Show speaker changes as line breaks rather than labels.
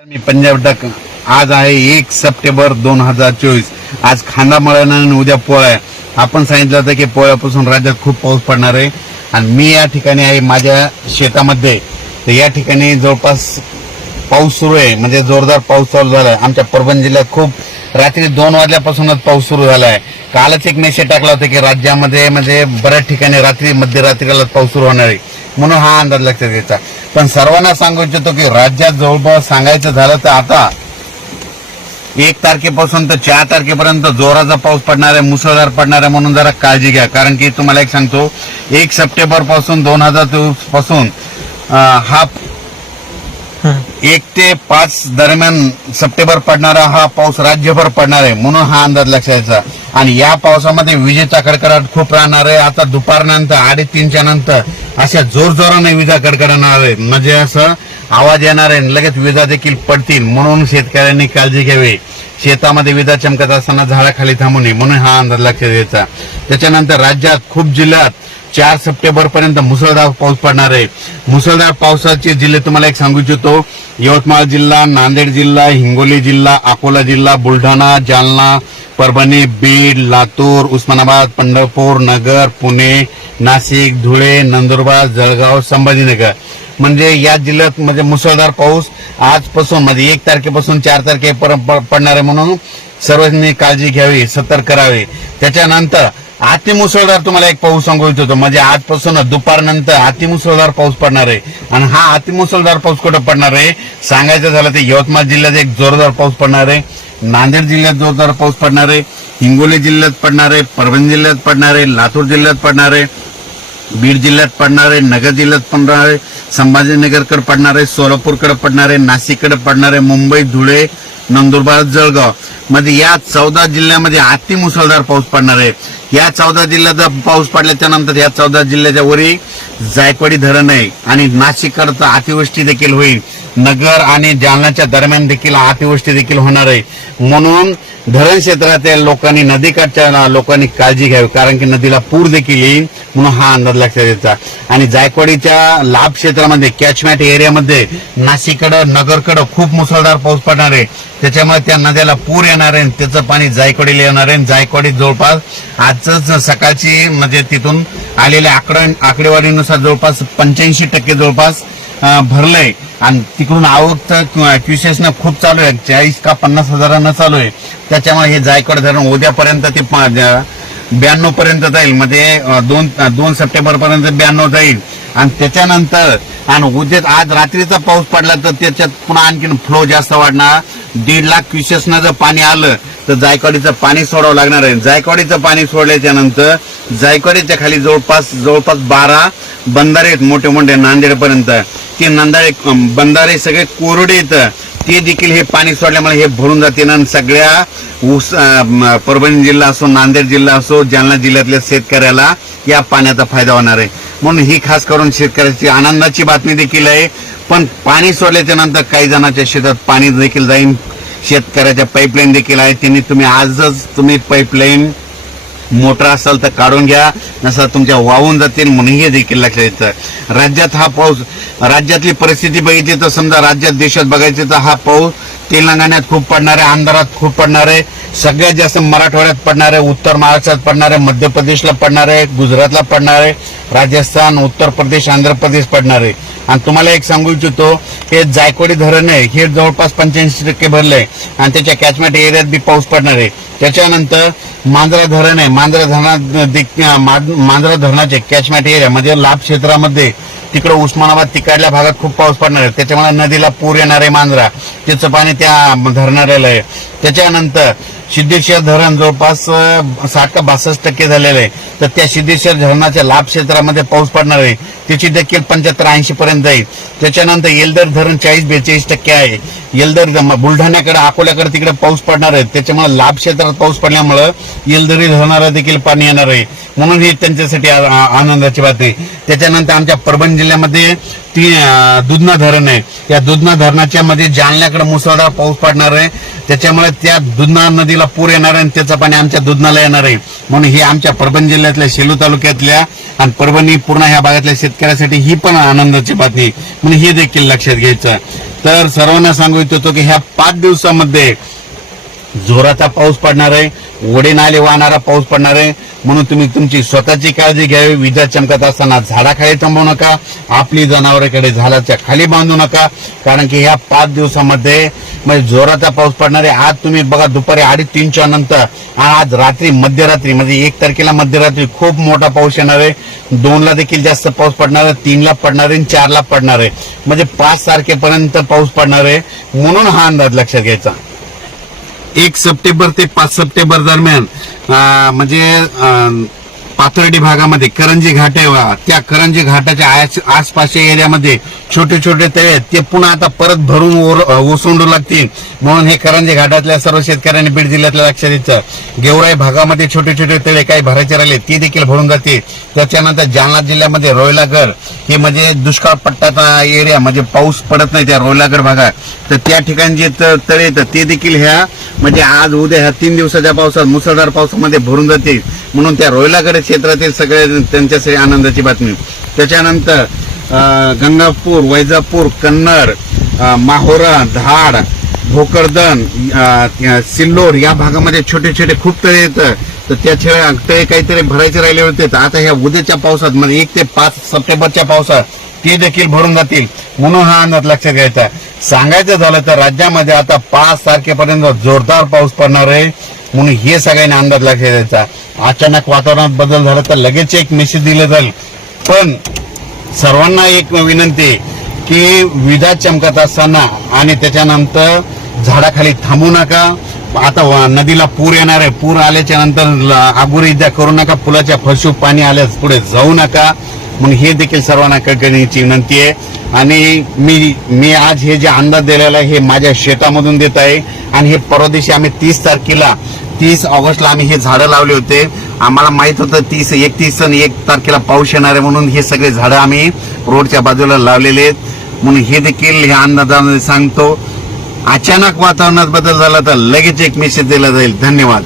मी Punjab duck. आज आहे एक सप्टेंबर दोन हजार चोवीस. आज खांदा मळण आणि उद्या पोळा आहे आपण सांगितलं होतं की पोळ्यापासून राज्यात खूप पाऊस पडणार आहे. आणि मी या ठिकाणी आहे माझ्या शेतामध्ये. तर या ठिकाणी जवळपास पाऊस सुरू आहे. म्हणजे जोरदार पाऊस चालू झालाय. आमच्या परभणी जिल्ह्यात खूप रात्री दोन वाजल्यापासूनच पाऊस सुरू झाला आहे कालच एक मेसेज टाकला होता की राज्यामध्ये म्हणजे बऱ्याच ठिकाणी रात्री मध्यरात्रीला पाऊस सुरू होणार आहे. म्हणून हा अंदाज लक्षात घ्यायचा. पण सर्वांना सांगू इच्छितो की राज्यात जवळपास सांगायचं झालं तर आता एक तारखेपासून तर चार तारखेपर्यंत जोराचा पाऊस पडणार आहे मुसळधार पडणार आहे म्हणून जरा काळजी घ्या. कारण की तुम्हाला एक सांगतो एक सप्टेंबरपासून दोन हजार चोवीसपासून हा एक ते पाच दरम्यान सप्टेंबर पडणारा हा पाऊस राज्यभर पडणार आहे म्हणून हा अंदाज लक्षायचा आणि या पावसामध्ये विजेचा कडकडाट खूप राहणार आहे. आता दुपारनंतर अडीच नंतर अशा जोर जोराने विजा कडकडणार आहे. म्हणजे असं आवाज येणार आहे लगेच विजा देखील पडतील म्हणून शेतकऱ्यांनी काळजी घ्यावी. शेतामध्ये विजा चमकत असताना झाडाखाली थांबू नये म्हणून हा अंदाज लक्षात द्यायचा त्याच्यानंतर राज्यात खूप जिल्ह्यात चार सप्टेंबर पर्यंत मुसळधार पाऊस पडणार आहे. मुसळधार पावसाचे जिल्हे तुम्हाला एक सांगू इच्छितो. यवतमाळ जिल्हा नांदेड जिल्हा हिंगोली जिल्हा अकोला जिल्हा बुलढाणा जालना परभणी बीड लातूर उस्मानाबाद पंढरपूर नगर पुणे नाशिक धुळे नंदुरबार जळगाव संभाजीनगर. म्हणजे या जिल्ह्यात म्हणजे मुसळधार पाऊस आजपासून म्हणजे एक तारखेपासून चार तारखेपर्यंत प- पडणार आहे म्हणून सर्वांनी काळजी घ्यावी सतर्क करावी त्याच्यानंतर अतिमुसळधार तुम्हाला एक पाऊस सांगू इच्छितो. म्हणजे आजपासून दुपारनंतर अतिमुसळधार पाऊस पडणार आहे. आणि हा अतिमुसळधार पाऊस कुठं पडणार आहे? सांगायचं झालं तर यवतमाळ जिल्ह्यात एक जोरदार पाऊस पडणार आहे. नांदेड जिल्ह्यात जोरदार पाऊस पडणार आहे. हिंगोली जिल्ह्यात पडणार आहे. परभणी जिल्ह्यात पडणार आहे. लातूर जिल्ह्यात पडणार आहे. बीड जिल्ह्यात पडणार आहे. नगर जिल्ह्यात पडणार आहे. संभाजीनगरकडे पडणार आहे सोलापूरकडे पडणार आहे नाशिककडे पडणार आहे मुंबई धुळे नंदुरबार जळगावमध्ये या चौदा जिल्ह्यामध्ये अति मुसळधार पाऊस पडणार आहे. या चौदा जिल्ह्याचा पाऊस पडल्याच्या नंतर या चौदा जिल्ह्याच्या वरी जायकवाडी धरण आहे आणि नाशिककडचं अतिवृष्टी देखील होईल. नगर आणि जालन्याच्या दरम्यान देखील अतिवृष्टी देखील होणार आहे. म्हणून धरण क्षेत्रातील लोकांनी नदीकाठच्या लोकांनी काळजी घ्यावी कारण की नदीला पूर देखील येईल म्हणून हा अंदाज लक्षात द्यायचा आणि जायकवाडीच्या लाभ क्षेत्रामध्ये कॅचमॅट एरियामध्ये नाशिककडं नगरकडं खूप मुसळधार पाऊस पडणार आहे. त्याच्यामुळे त्या नद्याला पूर येणार आहे आणि त्याचं पाणी जायकवाडीला येणार आहे. जायकवाडीत जवळपास आजच सकाळची म्हणजे तिथून आलेल्या आकडा आकडेवारीनुसार जवळपास पंच्याऐंशी टक्के जवळपास भरलंय. आणि तिकडून आवक तर क्युसेसनं खूप चालू आहे. चाळीस का पन्नास हजारानं चालू आहे. त्याच्यामुळे हे जायकवाड धरण उद्यापर्यंत ते ब्याण्णव पर्यंत जाईल. म्हणजे दोन दोन सप्टेंबर पर्यंत ब्याण्णव जाईल. आणि त्याच्यानंतर आणि उद्या आज रात्रीचा पाऊस पडला तर त्याच्यात पुन्हा आणखीन फ्लो जास्त वाढणार. दीड लाख क्युसेसनं जर पाणी आलं तर जायकवाडीचं पाणी सोडावं लागणार आहे. जायकवाडीचं पाणी सोडल्याच्या नंतर जायकवाडीच्या खाली जवळपास जवळपास बारा बंधारे आहेत मोठे मोठे नांदेडपर्यंत. ते नांदाळे बंधारे सगळे कोरडे येतं ते देखील हे पाणी सोडल्यामुळे हे भरून जाते ना सगळ्या ऊस परभणी जिल्हा असो नांदेड जिल्हा असो जालना जिल्ह्यातल्या शेतकऱ्याला या पाण्याचा फायदा होणार आहे. म्हणून ही खास करून शेतकऱ्याची आनंदाची बातमी देखील आहे. पण पाणी सोडल्याच्या नंतर काही जणांच्या शेतात पाणी देखील जाईल शेतकऱ्याच्या पाईपलाईन देखील आहे. त्यांनी तुम्ही आजच तुम्ही पाईपलाईन मोटर असेल तर काढून घ्या. नसं तुमच्या वाहून जातील म्हणून हे देखील लक्षात येतं. राज्यात हा पाऊस राज्यातली परिस्थिती बघितली तर समजा राज्यात देशात बघायचे तर हा पाऊस तेलंगणात खूप पडणार आहे आंध्रात खूप पडणार आहे. सगळ्यात जास्त मराठवाड्यात पडणार आहे उत्तर महाराष्ट्रात पडणार आहे मध्य प्रदेशला पडणार आहे गुजरातला पडणार आहे राजस्थान उत्तर प्रदेश आंध्र प्रदेश पडणार आहे. आणि तुम्हाला एक सांगू इच्छितो हे जायकवाडी धरण आहे हे जवळपास पंच्याऐंशी टक्के भरलंय. आणि त्याच्या कॅचमेंट एरियात बी पाऊस पडणार आहे. त्याच्यानंतर मांजरा धरण आहे. मांजरा धरणात मांजरा धरणाचे कॅचमेंट एरिया म्हणजे लाभ क्षेत्रामध्ये तिकडे उस्मानाबाद तिकडल्या भागात खूप पाऊस पडणार आहे. त्याच्यामुळे नदीला पूर येणार आहे मांजरा. त्याचं पाणी त्या धरणाऱ्याला आहे. त्याच्यानंतर सिद्धेश्वर धरण जवळपास साठ का बासष्ट टक्के झालेलं आहे. तर त्या सिद्धेश्वर धरणाच्या लाभ क्षेत्रामध्ये पाऊस पडणार आहे. त्याची देखील पंच्याहत्तर ऐंशी पर्यंत जाईल. त्याच्यानंतर येलदर धरण चाळीस बेचाळीस टक्के आहे. येलदर बुलढाण्याकडे अकोल्याकडे तिकडे पाऊस पडणार आहे. त्याच्यामुळे लाभ क्षेत्रात पाऊस पडल्यामुळं येलदरी धरणाला देखील पाणी येणार आहे. म्हणून ही त्यांच्यासाठी आनंदाची बातमी. त्याच्यानंतर आमच्या परभणी जिल्ह्यामध्ये ती दुधना धरण आहे. त्या दुधना धरणाच्या मध्ये जालन्याकडे मुसळधार पाऊस पडणार आहे. त्याच्यामुळे त्या दुधना नदीला पूर येणार आहे आणि त्याचं पाणी आमच्या दुधनाला येणार आहे. म्हणून ही आमच्या परभणी जिल्ह्यातल्या शेलू तालुक्यातल्या आणि परभणी पूर्ण ह्या भागातल्या शेतकऱ्यासाठी ही पण आनंदाची बातमी. म्हणून हे देखील लक्षात घ्यायचं. तर सर्वांना सांगू इच्छितो की ह्या पाच दिवसामध्ये जोराचा पाऊस पडणार आहे. ओढे नाले वाहणारा पाऊस पडणार आहे. म्हणून तुम्ही तुमची स्वतःची काळजी घ्यावी. विजा चमकत असताना झाडाखाली थांबवू नका. आपली जनावरांकडे झाडाच्या खाली बांधू नका. कारण की ह्या पाच दिवसामध्ये म्हणजे जोराचा पाऊस पडणार आहे. आज तुम्ही बघा दुपारी अडीच तीनच्या नंतर आज रात्री मध्यरात्री म्हणजे एक तारखेला मध्यरात्री खूप मोठा पाऊस येणार आहे. दोनला देखील जास्त पाऊस पडणार आहे. तीनला पडणार आहे आणि चारला पडणार आहे. म्हणजे पाच तारखेपर्यंत पाऊस पडणार आहे. म्हणून हा अंदाज लक्षात घ्यायचा. एक सप्टेंबर ते पाच सप्टेंबर दरम्यान म्हणजे पाथर्डी भागामध्ये करंजी घाट आहे त्या करंजी घाटाच्या आस- आसपासच्या एरियामध्ये छोटे छोटे तळे आहेत, ते पुन्हा आता परत भरून ओसंडू लागतील. म्हणून हे करंजी घाटातल्या सर्व शेतकऱ्यांनी बीड जिल्ह्यातल्या लक्षात द्यायचं गेवराई भागामध्ये छोटे छोटे तळे काही भरायचे राहिले ते देखील भरून जातील. त्याच्यानंतर जालना जिल्ह्यामध्ये रोयलागड हे म्हणजे दुष्काळ पट्टाचा एरिया म्हणजे पाऊस पडत नाही त्या रोयलागड भागात. तर त्या ठिकाणी जे त- तळे येतात ते देखील ह्या म्हणजे आज उद्या ह्या तीन दिवसाच्या पावसात मुसळधार पावसामध्ये भरून जातील. म्हणून त्या रोहिलागड क्षेत्रातील सगळे त्यांच्यासाठी आनंदाची बातमी. त्याच्यानंतर गंगापूर वैजापूर कन्नड माहोरा धाड भोकरदन सिल्लोर सिल्लोड या भागामध्ये छोटे छोटे खूप तळे येतं. तर त्या तळे काहीतरी भरायचे राहिले होते. तर आता ह्या उद्याच्या पावसात म्हणजे एक ते पाच सप्टेंबरच्या पावसात ते देखील भरून जातील. म्हणून हा अंदाज लक्षात घ्यायचा सांगायचं झालं तर राज्यामध्ये आता पाच तारखेपर्यंत जोरदार पाऊस पडणार आहे. म्हणून हे सगळ्यांनी अंदाज लक्षात द्यायचा अचानक वातावरणात बदल झाला तर लगेच एक मेसेज दिलं जाईल. पण सर्वांना एक विनंती की विजा चमकत असताना आणि त्याच्यानंतर झाडाखाली थांबू नका. आता नदीला पूर येणार आहे. पूर आल्याच्यानंतर ल- करू नका. पुलाच्या फरशू पाणी आल्यास पुढे जाऊ नका. म्हणून हे देखील सर्वांना कळकळीची विनंती आहे. आणि मी मी आज हे जे अंदाज दिलेला आहे हे माझ्या शेतामधून देत आहे. आणि हे परदेशी आम्ही तीस तारखेला तीस ऑगस्टला आम्ही हे झाडं लावले होते. आम्हाला माहीत होतं तीस एकतीस आणि एक तारखेला पाऊस येणार आहे म्हणून हे सगळे झाडं आम्ही रोडच्या बाजूला लावलेले आहेत. म्हणून हे देखील ह्या अंदाजामध्ये सांगतो. अचानक वातावरणात बदल झाला तर लगेच एक मेसेज दिला जाईल. धन्यवाद.